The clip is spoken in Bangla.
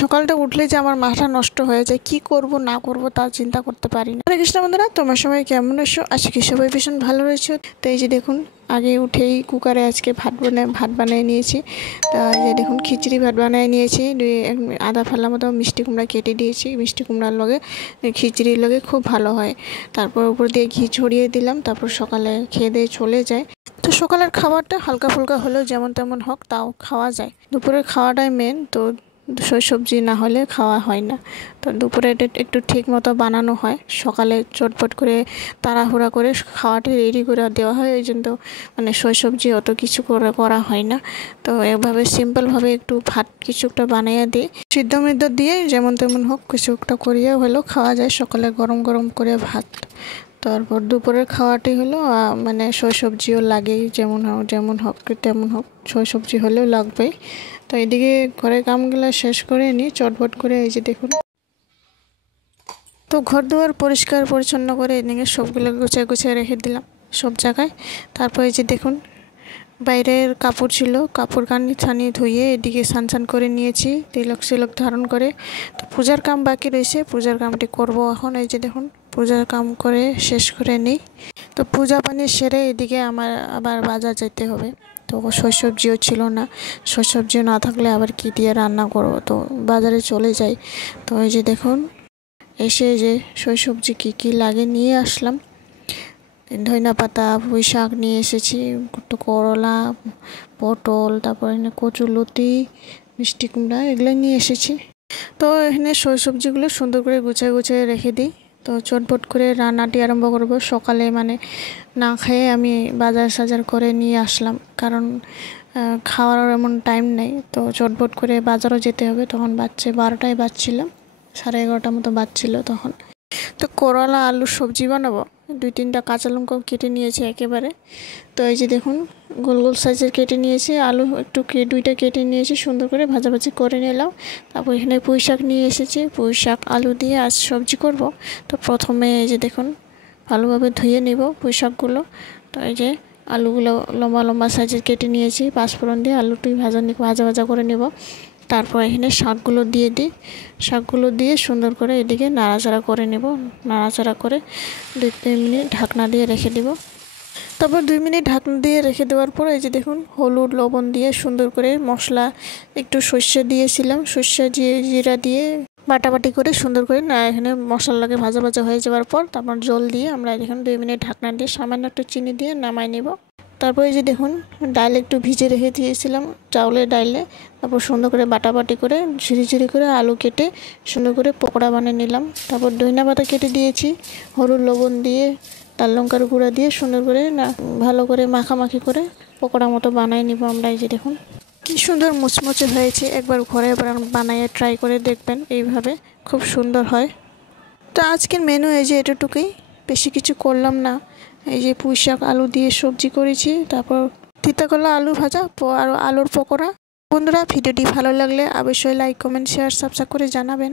সকালটা উঠলে যে আমার মাথা নষ্ট হয়ে যায়, কি করব না করব তা চিন্তা করতে পারি না। হরে কৃষ্ণ বন্ধুরা, তোমার সবাই কেমন আছো? আজকে কি সবাই ভীষণ ভালো রয়েছে। তো এই যে দেখুন, আগে উঠেই কুকারে আজকে ভাত বানিয়ে নিয়েছি। তা এই যে দেখুন, খিচুড়ি ভাত বানিয়ে নিয়েছি। আধা ফালা মতো মিষ্টি কুমড়া কেটে দিয়েছি। মিষ্টি কুমড়ার লগে খিচুড়ির লগে খুব ভালো হয়। তারপর উপর দিয়ে ঘি ছড়িয়ে দিলাম। তারপর সকালে খেয়ে দিয়ে চলে যায়। তো সকালের খাবারটা হালকা ফুলকা হলেও যেমন তেমন হোক তাও খাওয়া যায়। দুপুরের খাওয়াটাই মেন। তো সবজি না হলে খাওয়া হয় না। তো দুপুরে একটু ঠিক মতো বানানো হয়। সকালে চটপট করে তাড়াহুড়া করে খাওয়াটা রেডি করে দেওয়া হয়। ওই জন্য মানে সবজি অত কিছু করা হয় না। তো এভাবে সিম্পলভাবে একটু ভাত কিছুটা বানিয়ে দিই, সিদ্ধ মিদ্ধ দিয়ে যেমন তেমন হোক কিছুটা করিয়ে হলেও খাওয়া যায় সকালে গরম গরম করে ভাত। তারপর দুপুরের খাওয়াটি হলো মানে সবজিও লাগেই, যেমন হোক তেমন হোক সবজি হলেও লাগবেই। তো এদিকে ঘরের কামগুলো শেষ করে নিই চটপট করে। এই যে দেখুন, তো ঘর দুয়ার পরিষ্কার পরিচ্ছন্ন করে এদিকে সবগুলো গুছিয়ে রেখে দিলাম সব জায়গায়। তারপর এই যে দেখুন, বাইরের কাপড় ছিল, কাপড় কানি ছানি ধুয়ে এদিকে স্নান করে নিয়েছি তিলক সিলক ধারণ করে। তো পূজার কাম বাকি রয়েছে, পূজার কামটি করব এখন। এই যে দেখুন, পূজার কাম করে শেষ করে নিই। তো পূজা পানি সেরে এদিকে আমার আবার বাজার যেতে হবে। তো সবজিও ছিল না, সবজিও না থাকলে আবার কি দিয়ে রান্না করব, তো বাজারে চলে যাই। তো এই যে দেখুন, এসে যে সবজি কী লাগে নিয়ে আসলাম। ধনিয়া পাতা, পুঁই শাক নিয়ে এসেছি, একটু করলা, পটল, তারপর এখানে কচুলতি, মিষ্টি কুমড়া এগুলো নিয়ে এসেছি। তো এখানে সবজিগুলো সুন্দর করে গুছিয়ে রেখে দিই। তো চটপট করে রান্নাটি আরম্ভ করব। সকালে মানে না খেয়ে আমি বাজার করে নিয়ে আসলাম, কারণ খাওয়ার এমন টাইম নেই। তো চটপট করে বাজারও যেতে হবে। তখন 12টায় বাজছিল, 11:30 মতো বাজছিল তখন। তো করলা আলুর সবজি বানাবো। 2-3টা কাঁচা লঙ্কাও কেটে নিয়েছি একেবারে। তো এই যে দেখুন, গোল গোল সাইজের কেটে নিয়েছি। আলু একটু 2টা কেটে নিয়েছি, সুন্দর করে ভাজাভাজি করে নিলাম। তারপর এখানে পুঁই শাক নিয়ে এসেছি, পুঁই শাক আলু দিয়ে আজ সবজি করব। তো প্রথমে এই যে দেখুন, ভালোভাবে ধুয়ে নেব পুঁই শাকগুলো। তো এই যে আলুগুলো লম্বা লম্বা সাইজের কেটে নিয়েছি, পাঁচফোড়ন দিয়ে আলুটি ভাজা করে নেব। তারপর এখানে শাকগুলো দিয়ে দিই। শাকগুলো দিয়ে সুন্দর করে এদিকে নাড়াচাড়া করে নেব। নাড়াচাড়া করে 2-3 মিনিট ঢাকনা দিয়ে রেখে দেব। তারপর 2 মিনিট ঢাকনা দিয়ে রেখে দেওয়ার পর এই যে দেখুন, হলুদ লবণ দিয়ে সুন্দর করে মশলা, একটু সর্ষে দিয়েছিলাম, সর্ষে জিরা দিয়ে বাটাবাটি করে সুন্দর করে এখানে মশলাটাকে ভাজা হয়ে যাওয়ার পর তারপর জল দিয়ে আমরা এখানে 2 মিনিট ঢাকনা দিয়ে সামান্য একটু চিনি দিয়ে নামাই নেব। তারপর এই যে দেখুন, ডাল একটু ভিজে রেখে দিয়েছিলাম, চাউলের ডালে। তারপর সুন্দর করে বাটাবাটি করে ঝিরি করে আলু কেটে সুন্দর করে পকোড়া বানিয়ে নিলাম। তারপর ধনিয়া পাতা কেটে দিয়েছি, হলুদ লবণ দিয়ে লাল লঙ্কার গুঁড়া দিয়ে সুন্দর করে ভালো করে মাখামাখি করে পকোড়া মতো বানিয়ে নিব আমরা। এই যে দেখুন, কি সুন্দর মুচমুচে হয়েছে। একবার ঘরে বানিয়ে ট্রাই করে দেখবেন, এইভাবে খুব সুন্দর হয়। তো আজকের মেনু এই যে এতটুকুই, বেশি কিছু করলাম না। এই যে পুঁই শাক আলু দিয়ে সবজি করেছি, তারপর তিতা করলা আলু ভাজা আর আলুর পকোড়া। বন্ধুরা, ভিডিওটি ভালো লাগলে অবশ্যই লাইক কমেন্ট শেয়ার সাবস্ক্রাইব করে জানাবেন।